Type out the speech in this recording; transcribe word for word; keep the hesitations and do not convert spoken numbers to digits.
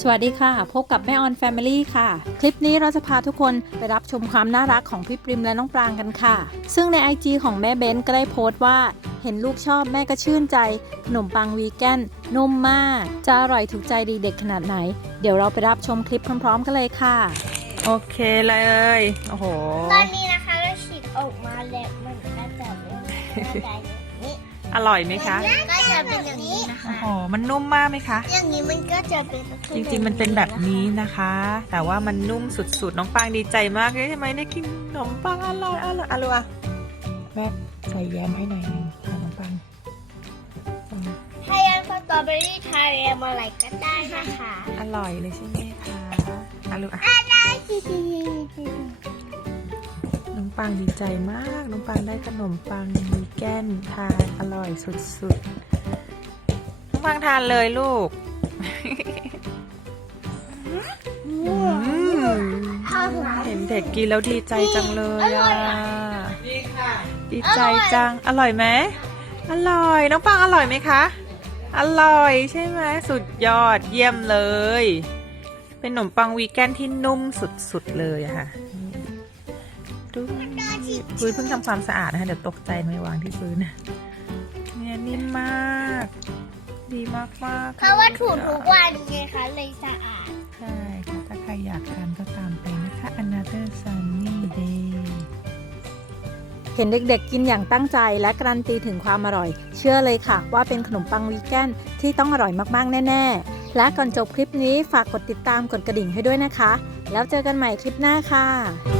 วัสดีค่ะพบกับแม่ออนแฟมิลี่ค่ะคลิปนี้เราจะพาทุกคนไปรับชมความน่ารักของพี่ปริมและน้องปรางกันค่ะซึ่งใน ไอ จี ของแม่เบนก็ได้โพสต์ว่าเห็นลูกชอบแม่ก็ชื่นใจขนมปังวีแกนนุ่มมากจะอร่อยถูกใจเด็กๆขนาดไหนเดี๋ยวเราไปรับชมคลิปพร้อมๆกันเลยค่ะโอเคเลยโอ้โหตอนนี้นะคะเราฉีดออกมาแล้วมันก็จะเป็นแบบนี้อร่อยไหมคะก็จะเป็นอย่างนี้นะโอ้คะโหมันนุ่มมากไหมคะอย่างนี้มันก็จะเป็นจริงๆมันเป็นแบบนี้นะคะ แต่ว่ามันนุ่มสุดๆน้องปางดีใจมากเลยใช่ไหมได้กินขนมปังอร่อยอร่อยอร่อยแม่ใส่แย้มให้หน่อยหนึงค่ะน้องปังถ้ายังสตรอเบอรี่ทาเรียมอะไรก็ได้นะคะอร่อยเลยใช่ไหมคะอร่อยอ่ะน้องปังดีใจมากน้องปังได้ขนมปังวีแกนทานอร่อยสุดๆน้องปังทานเลยลูก อืมเห็นเด็กกินแล้วดีใจจังเลยอ่ะดีใจจังอร่อยไหมอร่อยน้องปังอร่อยไหมคะอร่อยใช่ไหมสุดยอดเยี่ยมเลยเป็นขนมปังวีแกนที่นุ่มสุดๆเลยอะค่ะดูพื้นเพิ่งทำความสะอาดนะคะเดี๋ยวตกใจไม่วางที่พื้นเนี่ยนิ่มมากดีมากมากเพราะว่าถูทุกวันไงคะเลยสะอาดใช่ค่ะถ้าใครอยากทานก็ตามไปนะคะ Another Sunny Day เห็นเด็กๆกินอย่างตั้งใจและการันตีถึงความอร่อยเชื่อเลยค่ะว่าเป็นขนมปังวีแกนที่ต้องอร่อยมากๆแน่ๆและก่อนจบคลิปนี้ฝากกดติดตามกดกระดิ่งให้ด้วยนะคะแล้วเจอกันใหม่คลิปหน้าค่ะ